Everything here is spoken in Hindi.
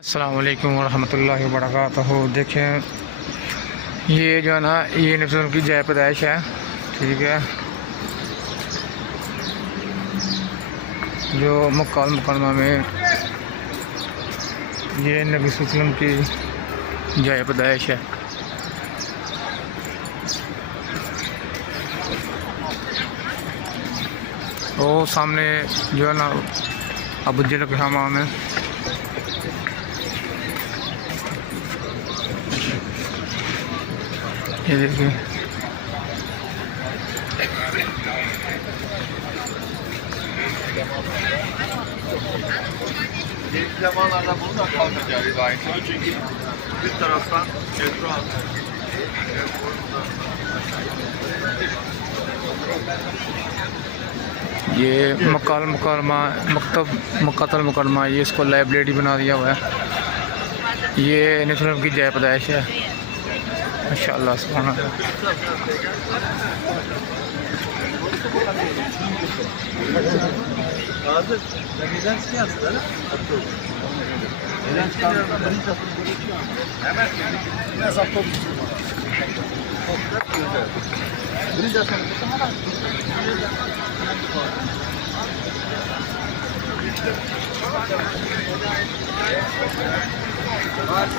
अस्सलाम वालेकुम वरहमतुल्लाहि वबरकातुहू। देखें ये जो है ना, ये नबी वसल्लम की जय पैदाइश है। ठीक है, जो मक्का अल मुकर्रमा में ये नबी वसल्लम की जय पैदाइश है। वो सामने जो है ना अबू जहल के हमाम है। ये देखिए, İlk zamanlarda bundan kalkacağız aynı. Çünkü bir taraftan etraf. ये मक्का अल मुकर्रमा मक्का अल मुकर्रमा ये इसको लाइब्रेरी बना दिया हुआ है। ये नबी वसल्लम की जय पैदाइश है। माशाअल्लाह सुभान अल्लाह। आज